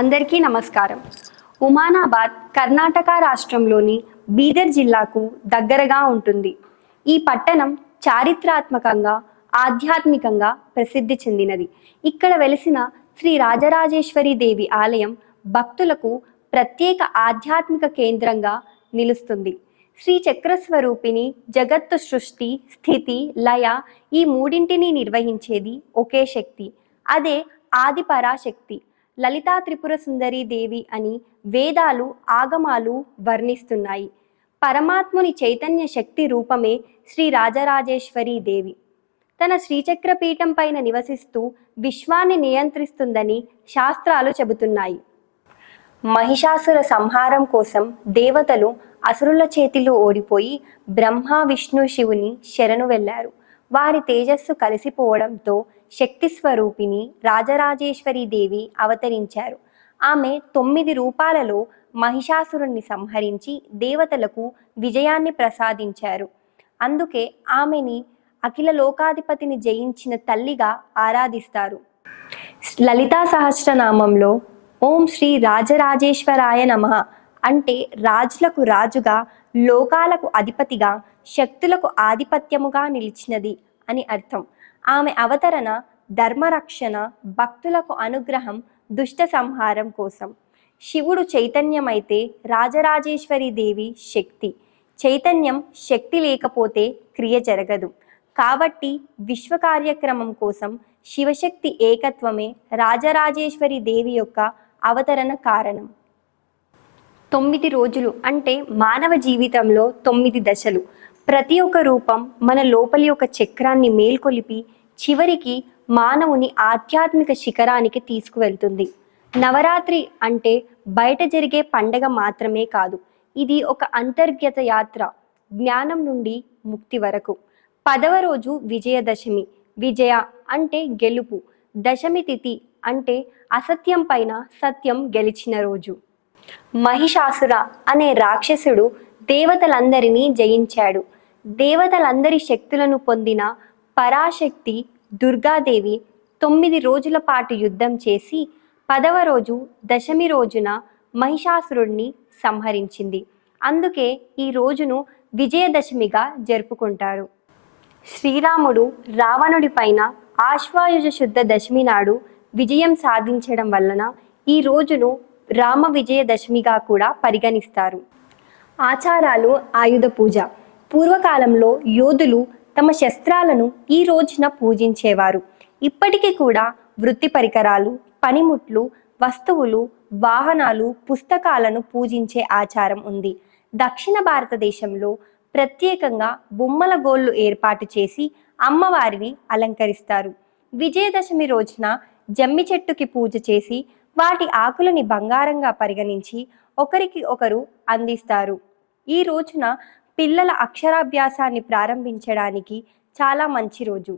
అందరికీ నమస్కారం. ఉమానాబాద్ కర్ణాటక రాష్ట్రంలోని బీదర్ జిల్లాకు దగ్గరగా ఉంటుంది. ఈ పట్టణం చారిత్రాత్మకంగా, ఆధ్యాత్మికంగా ప్రసిద్ధి చెందినది. ఇక్కడ వెలిసిన శ్రీ రాజరాజేశ్వరి దేవి ఆలయం భక్తులకు ప్రత్యేక ఆధ్యాత్మిక కేంద్రంగా నిలుస్తుంది. శ్రీ చక్రస్వరూపిణి జగత్తు సృష్టి, స్థితి, లయ ఈ మూడింటిని నిర్వహించేది ఒకే శక్తి. అదే ఆది పరాశక్తి, లలితా త్రిపుర సుందరి దేవి అని వేదాలు, ఆగమాలు వర్ణిస్తున్నాయి. పరమాత్ముని చైతన్య శక్తి రూపమే శ్రీ రాజరాజేశ్వరి దేవి. తన శ్రీచక్రపీఠం పైన నివసిస్తూ విశ్వాన్ని నియంత్రిస్తుందని శాస్త్రాలు చెబుతున్నాయి. మహిషాసుర సంహారం కోసం దేవతలు అసురుల చేతిలో ఓడిపోయి బ్రహ్మ, విష్ణు, శివుని శరణు వెళ్ళారు. వారి తేజస్సు కలిసిపోవడంతో శక్తి స్వరూపిణి రాజరాజేశ్వరి దేవి అవతరించారు. ఆమె 9 రూపాలలో మహిషాసురుణ్ణి సంహరించి దేవతలకు విజయాన్ని ప్రసాదించారు. అందుకే ఆమెని అఖిల లోకాధిపతిని జయించిన తల్లిగా ఆరాధిస్తారు. లలితా సహస్రనామంలో ఓం శ్రీ రాజరాజేశ్వరాయ నమః అంటే రాజులకు రాజుగా, లోకాలకు అధిపతిగా, శక్తులకు ఆధిపత్యముగా నిలిచినది అని అర్థం. ఆమె అవతరణ ధర్మరక్షణ, భక్తులకు అనుగ్రహం, దుష్ట సంహారం కోసం. శివుడు చైతన్యమైతే రాజరాజేశ్వరి దేవి శక్తి. చైతన్యం, శక్తి లేకపోతే క్రియ జరగదు. కాబట్టి విశ్వ కార్యక్రమం కోసం శివశక్తి ఏకత్వమే రాజరాజేశ్వరి దేవి యొక్క అవతరణ కారణం. 9 రోజులు అంటే మానవ జీవితంలో 9 దశలు. ప్రతి ఒక్క రూపం మన లోపలి ఒక చక్రాన్ని మేల్కొలిపి చివరికి మానవుని ఆధ్యాత్మిక శిఖరానికి తీసుకువెళ్తుంది. నవరాత్రి అంటే బయట జరిగే పండగ మాత్రమే కాదు, ఇది ఒక అంతర్గత యాత్ర, జ్ఞానం నుండి ముక్తి వరకు. 10వ రోజు విజయదశమి. విజయ అంటే గెలుపు, దశమి తిథి అంటే అసత్యం పైన సత్యం గెలిచిన రోజు. మహిషాసుర అనే రాక్షసుడు దేవతలందరినీ జయించాడు. దేవతలందరి శక్తులను పొందిన పరాశక్తి దుర్గాదేవి 9 రోజుల పాటు యుద్ధం చేసి 10వ రోజు దశమి రోజున మహిషాసురుడిని సంహరించింది. అందుకే ఈ రోజును విజయదశమిగా జరుపుకుంటారు. శ్రీరాముడు రావణుడి పైన ఆశ్వాయుజ శుద్ధ దశమి నాడు విజయం సాధించడం వలన ఈ రోజును రామ విజయదశమిగా కూడా పరిగణిస్తారు. ఆచారాలు, ఆయుధ పూజ. పూర్వకాలంలో యోధులు తమ శస్త్రాలను ఈ రోజున పూజించేవారు. ఇప్పటికీ కూడా వృత్తి పరికరాలు, పనిముట్లు, వస్తువులు, వాహనాలు, పుస్తకాలను పూజించే ఆచారం ఉంది. దక్షిణ భారతదేశంలో ప్రత్యేకంగా బొమ్మల గోళ్ళు ఏర్పాటు చేసి అమ్మవారిని అలంకరిస్తారు. విజయదశమి రోజున జమ్మి చెట్టుకి పూజ చేసి వాటి ఆకులని బంగారంగా పరిగణించి ఒకరికి ఒకరు అందిస్తారు. ఈ రోజున పిల్లల అక్షరాభ్యాసాన్ని ప్రారంభించడానికి చాలా మంచి రోజు.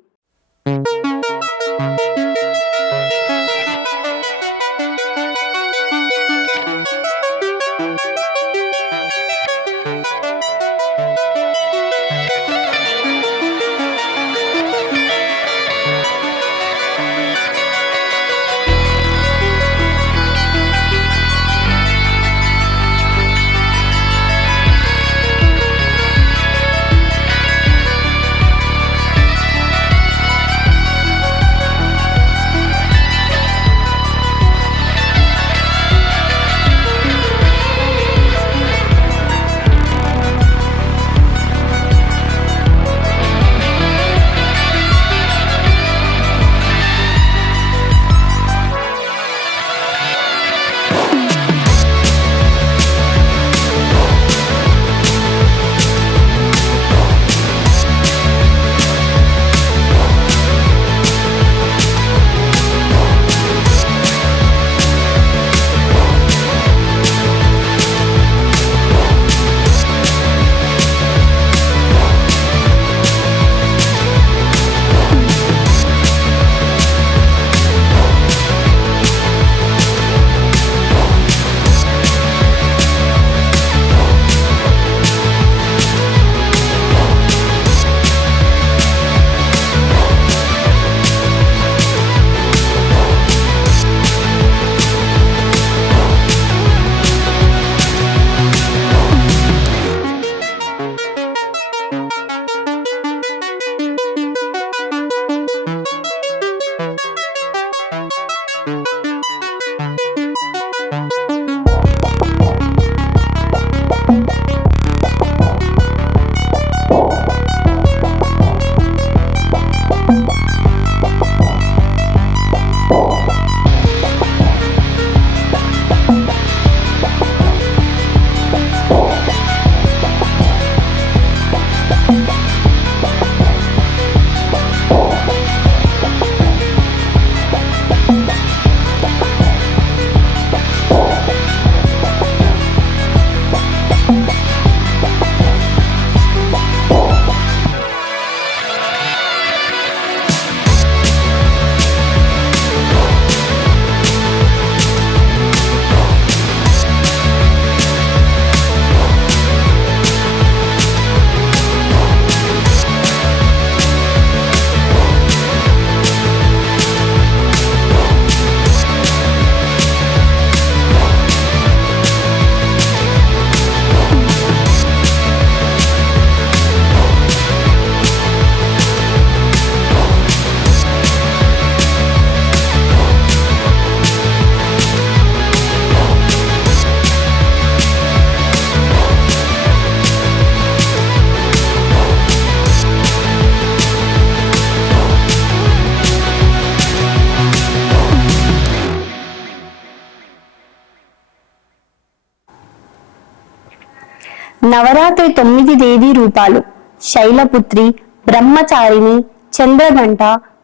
నవరాత్రి 9 దేవీ రూపాలు: శైలపుత్రి, బ్రహ్మచారిణి, చంద్రఘంట,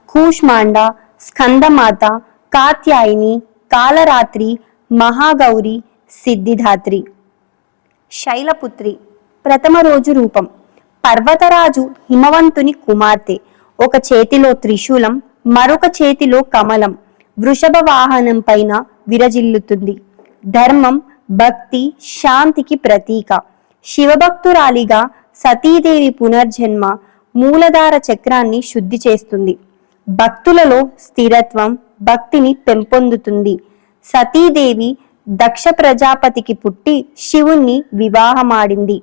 కూష్మాండ, స్కందమాత, కాత్యాయిని, కాలరాత్రి, మహాగౌరి, సిద్ధిదాత్రి. శైలపుత్రి ప్రథమ రోజు రూపం: పర్వతరాజు హిమవంతుని కుమార్తె. ఒక చేతిలో త్రిశూలం, మరొక చేతిలో కమలం, వృషభ వాహనం పైన విరజిల్లుతుంది. ధర్మం, భక్తి, శాంతికి ప్రతీక. శివభక్తురాలిగా సతీదేవి పునర్జన్మ మూలధార చక్రాన్ని శుద్ధి చేస్తుంది. భక్తులలో స్థిరత్వం, భక్తిని పెంపొందుతుంది. సతీదేవి దక్ష ప్రజాపతికి పుట్టి శివుణ్ణి వివాహమాడింది.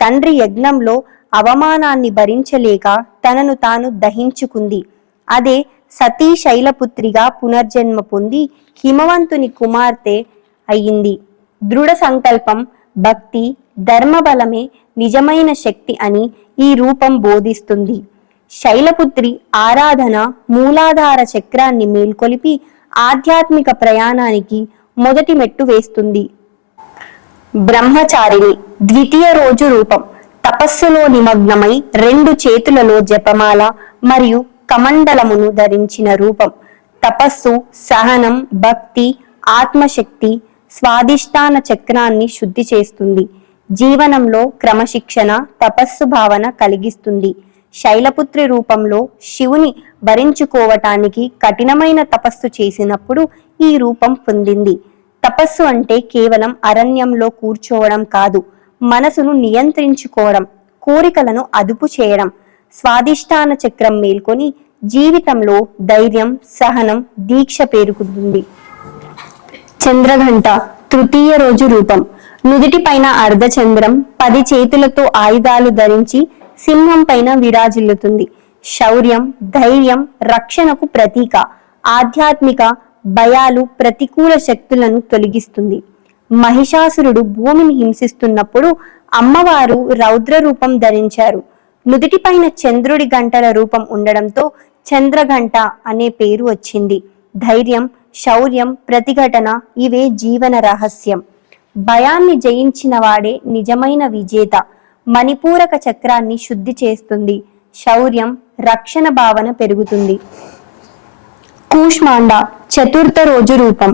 తండ్రి యజ్ఞంలో అవమానాన్ని భరించలేక తనను తాను దహించుకుంది. అదే సతీ శైలపుత్రిగా పునర్జన్మ పొంది హిమవంతుని కుమార్తె అయ్యింది. దృఢ సంకల్పం, భక్తి, ధర్మబలమే నిజమైన శక్తి అని ఈ రూపం బోధిస్తుంది. శైలపుత్రి ఆరాధన మూలాధార చక్రాన్ని మేల్కొలిపి ఆధ్యాత్మిక ప్రయాణానికి మొదటి మెట్టు వేస్తుంది. బ్రహ్మచారిణి ద్వితీయ రోజు రూపం: తపస్సులో నిమగ్నమై 2 చేతులలో జపమాల మరియు కమండలమును ధరించిన రూపం. తపస్సు, సహనం, భక్తి, ఆత్మశక్తి స్వాదిష్టాన చక్రాన్ని శుద్ధి చేస్తుంది. జీవనంలో క్రమశిక్షణ, తపస్సు భావన కలిగిస్తుంది. శైలపుత్రి రూపంలో శివుని వరించుకోవటానికి కఠినమైన తపస్సు చేసినప్పుడు ఈ రూపం పొందింది. తపస్సు అంటే కేవలం అరణ్యంలో కూర్చోవడం కాదు, మనసును నియంత్రించుకోవడం, కోరికలను అదుపు చేయడం. స్వాదిష్టాన చక్రం మేల్కొని జీవితంలో ధైర్యం, సహనం, దీక్ష పేరుకుంటుంది. చంద్రఘంట తృతీయ రోజు రూపం: నుదిటి పైన అర్ధచంద్రం, 10 చేతులతో ఆయుధాలు ధరించి సింహం పైన విరాజిల్లుతుంది. శౌర్యం, ధైర్యం, రక్షణకు ప్రతీక. ఆధ్యాత్మిక భయాలు, ప్రతికూల శక్తులను తొలగిస్తుంది. మహిషాసురుడు భూమిని హింసిస్తున్నప్పుడు అమ్మవారు రౌద్ర రూపం ధరించారు. నుదిటి పైన చంద్రుడి గంటల రూపం ఉండడంతో చంద్రఘంట అనే పేరు వచ్చింది. ధైర్యం, శౌర్యం, ప్రతిఘటన ఇవే జీవన రహస్యం. భయాన్ని జయించిన వాడే నిజమైన విజేత. మణిపూరక చక్రాన్ని శుద్ధి చేస్తుంది. శౌర్యం, రక్షణ భావన పెరుగుతుంది. కూష్మాండ చతుర్థ రోజు రూపం: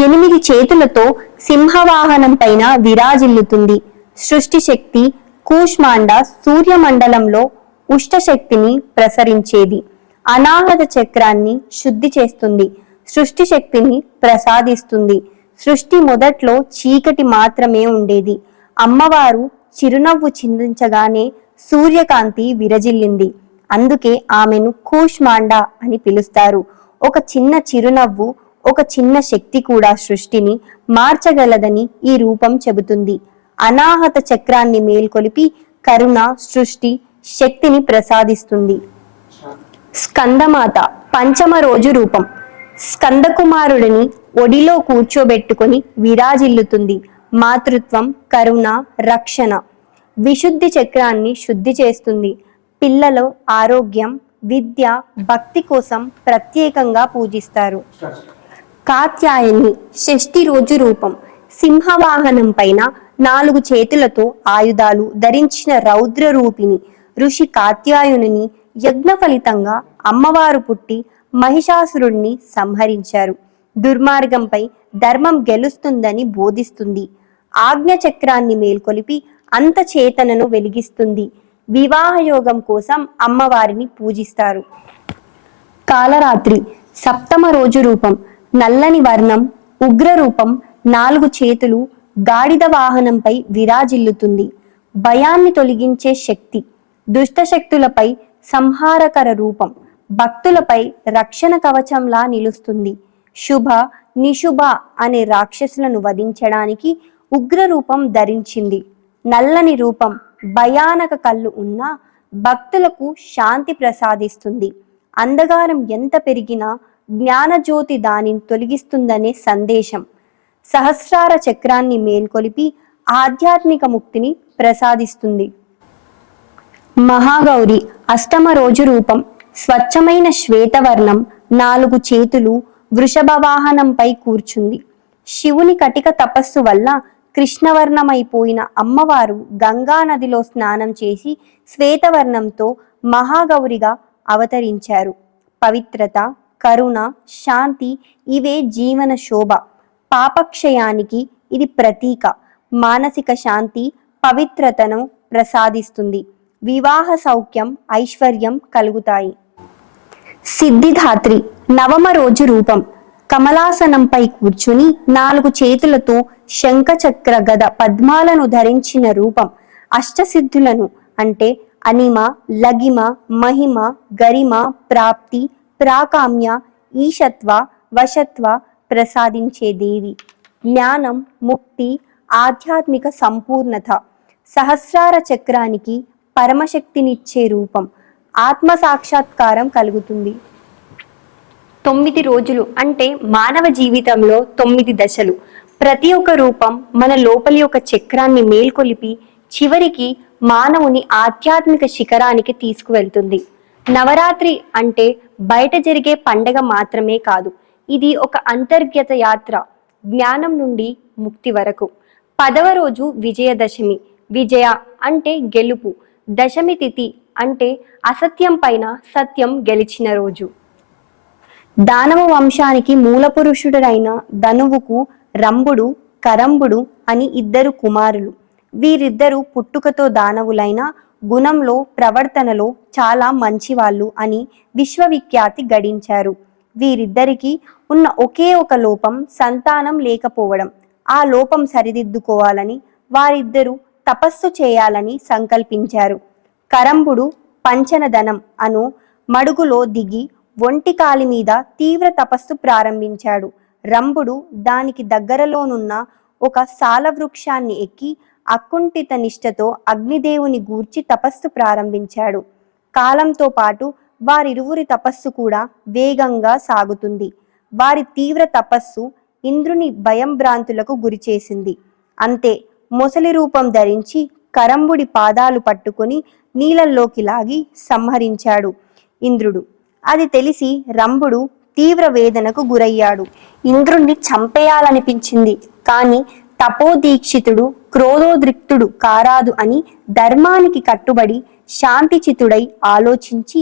8 చేతులతో సింహవాహనం పైన విరాజిల్లుతుంది. సృష్టి శక్తి. కూష్మాండ సూర్యమండలంలో ఉష్టశక్తిని ప్రసరించేది. అనాహత చక్రాన్ని శుద్ధి చేస్తుంది. సృష్టి శక్తిని ప్రసాదిస్తుంది. సృష్టి మొదట్లో చీకటి మాత్రమే ఉండేది. అమ్మవారు చిరునవ్వు చిందించగానే సూర్యకాంతి విరజిల్లింది. అందుకే ఆమెను కూష్మాండ అని పిలుస్తారు. ఒక చిన్న చిరునవ్వు, ఒక చిన్న శక్తి కూడా సృష్టిని మార్చగలదని ఈ రూపం చెబుతుంది. అనాహత చక్రాన్ని మేల్కొలిపి కరుణ, సృష్టి శక్తిని ప్రసాదిస్తుంది. స్కందమాత పంచమ రోజు రూపం: స్కందకుమారుడిని ఒడిలో కూర్చోబెట్టుకొని విరాజిల్లుతుంది. మాతృత్వం, కరుణ, రక్షణ. విశుద్ధి చక్రాన్ని శుద్ధి చేస్తుంది. పిల్లలు ఆరోగ్యం, విద్య, భక్తి కోసం ప్రత్యేకంగా పూజిస్తారు. కాత్యాయని షష్ఠి రోజు రూపం: సింహవాహనం పైన 4 చేతులతో ఆయుధాలు ధరించిన రౌద్ర రూపిణి. ఋషి కాత్యాయుని యజ్ఞ ఫలితంగా అమ్మవారు పుట్టి మహిషాసురుణ్ణి సంహరించారు. దుర్మార్గంపై ధర్మం గెలుస్తుందని బోధిస్తుంది. ఆజ్ఞ చక్రాన్ని మేల్కొలిపి అంత చేతనను వెలిగిస్తుంది. వివాహ యోగం కోసం అమ్మవారిని పూజిస్తారు. కాలరాత్రి సప్తమ రోజు రూపం: నల్లని వర్ణం, ఉగ్ర రూపం, 4 చేతులు, గాడిద వాహనంపై విరాజిల్లుతుంది. భయాన్ని తొలగించే శక్తి. దుష్ట శక్తులపై సంహారకర రూపం. భక్తులపై రక్షణ కవచంలా నిలుస్తుంది. శుభ, నిశుభ అనే రాక్షసులను వధించడానికి ఉగ్ర రూపం ధరించింది. నల్లని రూపం భయానక కళ్ళు ఉన్న భక్తులకు శాంతి ప్రసాదిస్తుంది. అంధకారం ఎంత పెరిగినా జ్ఞానజ్యోతి దానిని తొలగిస్తుందనే సందేశం. సహస్రార చక్రాన్ని మేల్కొలిపి ఆధ్యాత్మిక ముక్తిని ప్రసాదిస్తుంది. మహాగౌరి అష్టమ రోజు రూపం: స్వచ్ఛమైన శ్వేతవర్ణం, 4 చేతులు, వృషభ వాహనంపై కూర్చుంది. శివుని కటిక తపస్సు వల్ల కృష్ణవర్ణమైపోయిన అమ్మవారు గంగా నదిలో స్నానం చేసి శ్వేతవర్ణంతో మహాగౌరిగా అవతరించారు. పవిత్రత, కరుణ, శాంతి ఇవే జీవన శోభ. పాపక్షయానికి ఇది ప్రతీక. మానసిక శాంతి, పవిత్రతను ప్రసాదిస్తుంది. వివాహ సౌఖ్యం, ఐశ్వర్యం కలుగుతాయి. సిద్ధిదాత్రి నవమ రోజు రూపం. కమలాసనంపై కూర్చుని 4 చేతులతో శంఖచక్ర గద పద్మాలను ధరించిన రూపం. అష్టసిద్ధులను అంటే అనిమ, లగిమ, మహిమ, గరిమ, ప్రాప్తి, ప్రాకామ్య, ఈశత్వ, వశత్వ ప్రసాదించే దేవి. జ్ఞానం, ముక్తి, ఆధ్యాత్మిక సంపూర్ణత. సహస్రార చక్రానికి పరమశక్తినిచ్చే రూపం. ఆత్మ సాక్షాత్కారం కలుగుతుంది. 9 రోజులు అంటే మానవ జీవితంలో 9 దశలు. ప్రతి ఒక్క రూపం మన లోపలి ఒక చక్రాన్ని మేల్కొలిపి చివరికి మానవుని ఆధ్యాత్మిక శిఖరానికి తీసుకువెళ్తుంది. నవరాత్రి అంటే బయట జరిగే పండగ మాత్రమే కాదు, ఇది ఒక అంతర్గత యాత్ర, జ్ఞానం నుండి ముక్తి వరకు. 10వ రోజు విజయదశమి. విజయ అంటే గెలుపు. దశమి తిథి అంటే అసత్యం పైన సత్యం గెలిచిన రోజు. దానవ వంశానికి మూలపురుషుడైన ధనువుకు రంభుడు, కరంభుడు అని 2 కుమారులు. వీరిద్దరూ పుట్టుకతో దానవులైన గుణంలో, ప్రవర్తనలో చాలా మంచివాళ్ళు అని విశ్వవిఖ్యాతి గడించారు. వీరిద్దరికీ ఉన్న ఒకే ఒక లోపం సంతానం లేకపోవడం. ఆ లోపం సరిదిద్దుకోవాలని వారిద్దరూ తపస్సు చేయాలని సంకల్పించారు. కరంభుడు పంచనదనం అను మడుగులో దిగి ఒంటి కాలి మీద తీవ్ర తపస్సు ప్రారంభించాడు. రంభుడు దానికి దగ్గరలోనున్న ఒక సాలవృక్షాన్ని ఎక్కి అకుంఠిత నిష్ఠతో అగ్నిదేవుని గూర్చి తపస్సు ప్రారంభించాడు. కాలంతో పాటు వారిరువురి తపస్సు కూడా వేగంగా సాగుతుంది. వారి తీవ్ర తపస్సు ఇంద్రుని భయంభ్రాంతులకు గురిచేసింది. అంతే, మొసలి రూపం ధరించి కరంభుడి పాదాలు పట్టుకొని నీళ్ళల్లోకి లాగి సంహరించాడు ఇంద్రుడు. అది తెలిసి రంభుడు తీవ్ర వేదనకు గురయ్యాడు. ఇంద్రుణ్ణి చంపేయాలనిపించింది, కానీ తపోదీక్షితుడు క్రోధోద్రిక్తుడు కారాదు అని ధర్మానికి కట్టుబడి శాంతిచితుడై ఆలోచించి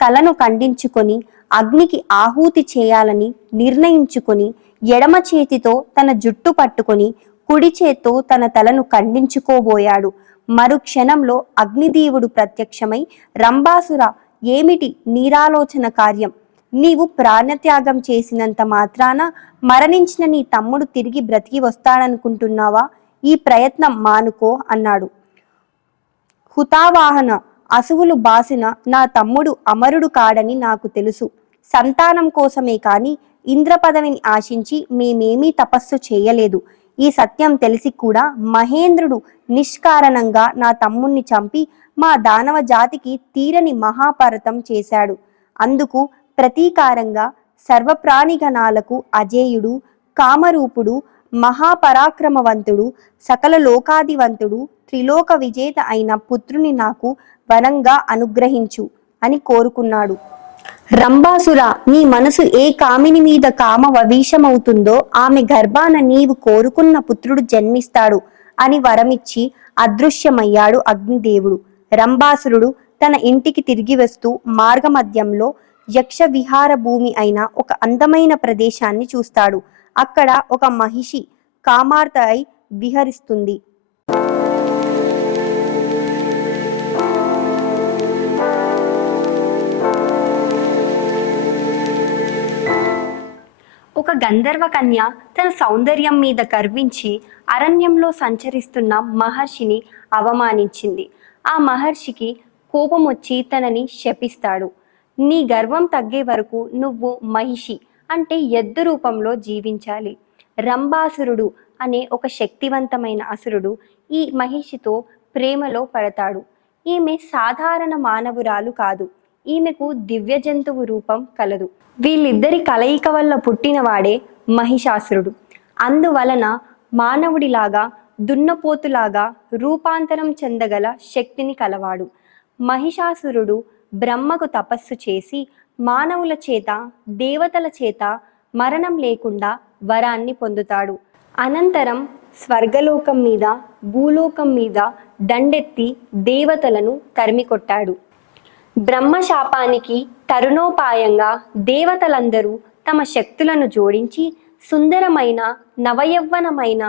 తలను ఖండించుకొని అగ్నికి ఆహూతి చేయాలని నిర్ణయించుకొని ఎడమ చేతితో తన జుట్టు పట్టుకొని కుడి చేత్తో తన తలను ఖండించుకోబోయాడు. మరుక్షణంలో అగ్నిదేవుడు ప్రత్యక్షమై, రంభాసుర, ఏమిటి నీరాలోచన కార్యం? నీవు ప్రాణత్యాగం చేసినంత మాత్రాన మరణించిన నీ తమ్ముడు తిరిగి బ్రతికి వస్తాడనుకుంటున్నావా? ఈ ప్రయత్నం మానుకో అన్నాడు. హుతావాహన, అసువులు బాసిన నా తమ్ముడు అమరుడు కాడని నాకు తెలుసు. సంతానం కోసమే కాని ఇంద్ర పదవిని ఆశించి మేమేమీ తపస్సు చేయలేదు. ఈ సత్యం తెలిసి కూడా మహేంద్రుడు నిష్కారణంగా నా తమ్ముణ్ణి చంపి మా దానవ జాతికి తీరని మహాపరతం చేశాడు. అందుకు ప్రతీకారంగా సర్వప్రాణిగణాలకు అజేయుడు, కామరూపుడు, మహాపరాక్రమవంతుడు, సకల లోకాధివంతుడు, త్రిలోక విజేత అయిన పుత్రుని నాకు వరంగా అనుగ్రహించు అని కోరుకున్నాడు. రంభాసుర, నీ మనసు ఏ కామిని మీద కామ వవీషమవుతుందో ఆమె గర్భాన నీవు కోరుకున్న పుత్రుడు జన్మిస్తాడు అని వరమిచ్చి అదృశ్యమయ్యాడు అగ్నిదేవుడు. రంభాసురుడు తన ఇంటికి తిరిగి వస్తూ మార్గమధ్యంలో యక్ష విహార భూమి అయిన ఒక అందమైన ప్రదేశాన్ని చూస్తాడు. అక్కడ ఒక మహిషి కామార్త అయి విహరిస్తుంది. ఒక గంధర్వ కన్య తన సౌందర్యం మీద గర్వించి అరణ్యంలో సంచరిస్తున్న మహర్షిని అవమానించింది. ఆ మహర్షికి కోపం వచ్చి తనని శపిస్తాడు. నీ గర్వం తగ్గే వరకు నువ్వు మహిషి అంటే ఎద్దు రూపంలో జీవించాలి. రంభాసురుడు అనే ఒక శక్తివంతమైన అసురుడు ఈ మహిషితో ప్రేమలో పడతాడు. ఈమె సాధారణ మానవురాలు కాదు, ఈమెకు దివ్య జంతువు రూపం కలదు. వీళ్ళిద్దరి కలయిక వల్ల పుట్టినవాడే మహిషాసురుడు. అందువలన మానవుడిలాగా దున్నపోతులాగా రూపాంతరం చెందగల శక్తిని కలవాడు. మహిషాసురుడు బ్రహ్మకు తపస్సు చేసి మానవుల చేత దేవతల చేత మరణం లేకుండా వరాన్ని పొందుతాడు. అనంతరం స్వర్గలోకం మీద భూలోకం మీద దండెత్తి దేవతలను తరిమికొట్టాడు. బ్రహ్మశాపానికి తరుణోపాయంగా దేవతలందరూ తమ శక్తులను జోడించి సుందరమైన నవయవ్వనమైన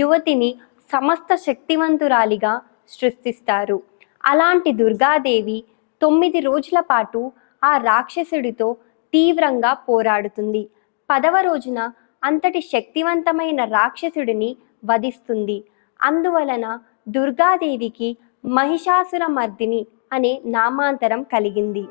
యువతిని సమస్త శక్తివంతురాలిగా సృష్టిస్తారు. అలాంటి దుర్గాదేవి 9 రోజుల పాటు ఆ రాక్షసుడితో తీవ్రంగా పోరాడుతుంది. 10వ రోజున అంతటి శక్తివంతమైన రాక్షసుడిని వధిస్తుంది. అందువలన దుర్గాదేవికి మహిషాసురమర్దిని అనే నామాంతరం కలిగింది.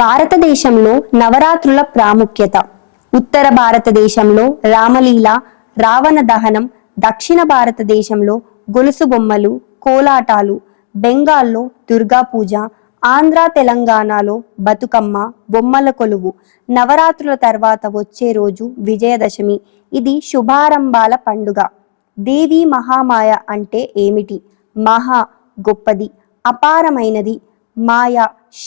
భారతదేశంలో నవరాత్రుల ప్రాముఖ్యత. ఉత్తర భారతదేశంలో రామలీల, రావణ దహనం, దక్షిణ భారతదేశంలో గొలుసు బొమ్మలు, కోలాటాలు, బెంగాల్లో దుర్గా పూజ, ఆంధ్ర తెలంగాణలో బతుకమ్మ, బొమ్మల కొలువు. నవరాత్రుల తర్వాత వచ్చే రోజు విజయదశమి. ఇది శుభారంభాల పండుగ. దేవి మహామాయ అంటే ఏమిటి? మహా గొప్పది, అపారమైనది, మాయ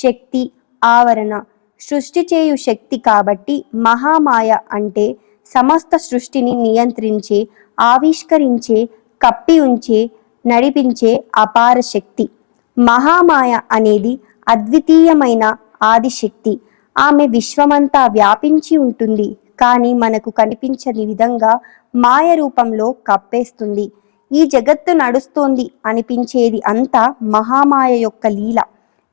శక్తి, ఆవరణ, సృష్టి చేయు శక్తి. కాబట్టి మహామాయ అంటే సమస్త సృష్టిని నియంత్రించే, ఆవిష్కరించే, కప్పి ఉంచే, నడిపించే అపార శక్తి. మహామాయ అనేది అద్వితీయమైన ఆదిశక్తి. ఆమె విశ్వమంతా వ్యాపించి ఉంటుంది, కానీ మనకు కనిపించని విధంగా మాయ రూపంలో కప్పేస్తుంది. ఈ జగత్తు నడుస్తోంది అనిపించేది అంతా మహామాయ యొక్క లీల.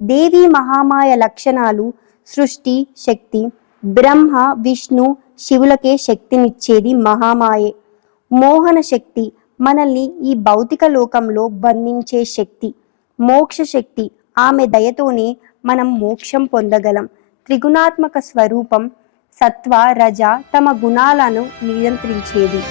దేవి మహామాయ లక్షణాలు: సృష్టి శక్తి. బ్రహ్మ విష్ణు శివులకే శక్తినిచ్చేది మహామాయే. మోహన శక్తి, మనల్ని ఈ భౌతిక లోకంలో బంధించే శక్తి. మోక్ష శక్తి, ఆమె దయతోనే మనం మోక్షం పొందగలం. త్రిగుణాత్మక స్వరూపం సత్వ రజ తమ గుణాలను నియంత్రించేది.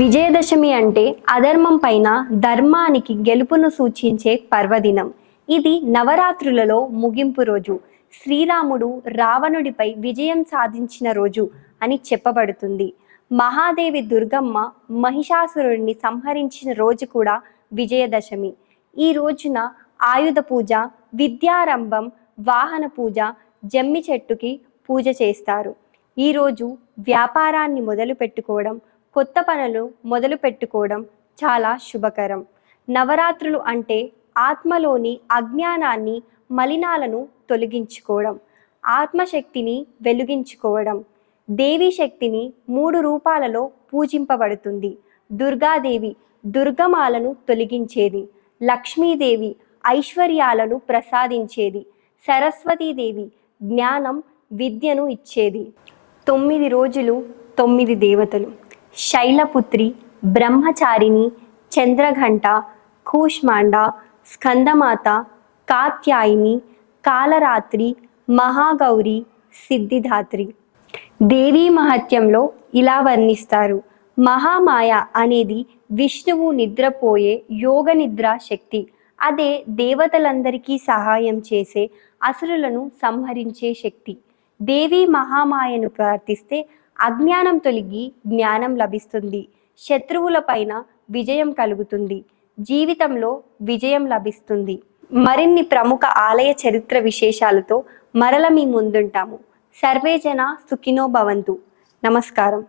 విజయదశమి అంటే అధర్మం పైన ధర్మానికి గెలుపును సూచించే పర్వదినం. ఇది నవరాత్రులలో ముగింపు రోజు. శ్రీరాముడు రావణుడిపై విజయం సాధించిన రోజు అని చెప్పబడుతుంది. మహాదేవి దుర్గమ్మ మహిషాసురుడిని సంహరించిన రోజు కూడా విజయదశమి. ఈ రోజున ఆయుధ పూజ, విద్యారంభం, వాహన పూజ, జమ్మి చెట్టుకి పూజ చేస్తారు. ఈరోజు వ్యాపారాన్ని మొదలు పెట్టుకోవడం, కొత్త పనులు మొదలు పెట్టుకోవడం చాలా శుభకరం. నవరాత్రులు అంటే ఆత్మలోని అజ్ఞానాన్ని, మలినాలను తొలగించుకోవడం, ఆత్మశక్తిని వెలిగించుకోవడం. దేవీ శక్తిని 3 రూపాలలో పూజింపబడుతుంది. దుర్గాదేవి దుర్గమాలను తొలగించేది, లక్ష్మీదేవి ఐశ్వర్యాలను ప్రసాదించేది, సరస్వతీదేవి జ్ఞానం విద్యను ఇచ్చేది. 9 రోజులు 9 దేవతలు: శైలపుత్రి, బ్రహ్మచారిణి, చంద్రఘంట, కూష్మాండ, స్కందమాత, కాత్యాయిని, కాలరాత్రి, మహాగౌరి, సిద్ధిదాత్రి. దేవీ మహత్యంలో ఇలా వర్ణిస్తారు: మహామాయ అనేది విష్ణువు నిద్రపోయే యోగ నిద్ర శక్తి. అదే దేవతలందరికీ సహాయం చేసే, అసురులను సంహరించే శక్తి. దేవీ మహామాయను ప్రార్థిస్తే అజ్ఞానం తొలగి జ్ఞానం లభిస్తుంది, శత్రువులపైన విజయం కలుగుతుంది, జీవితంలో విజయం లభిస్తుంది. మరిన్ని ప్రముఖ ఆలయ చరిత్ర విశేషాలతో మరల మీ ముందుంటాము. సర్వేజన సుఖినో భవంతు. నమస్కారం.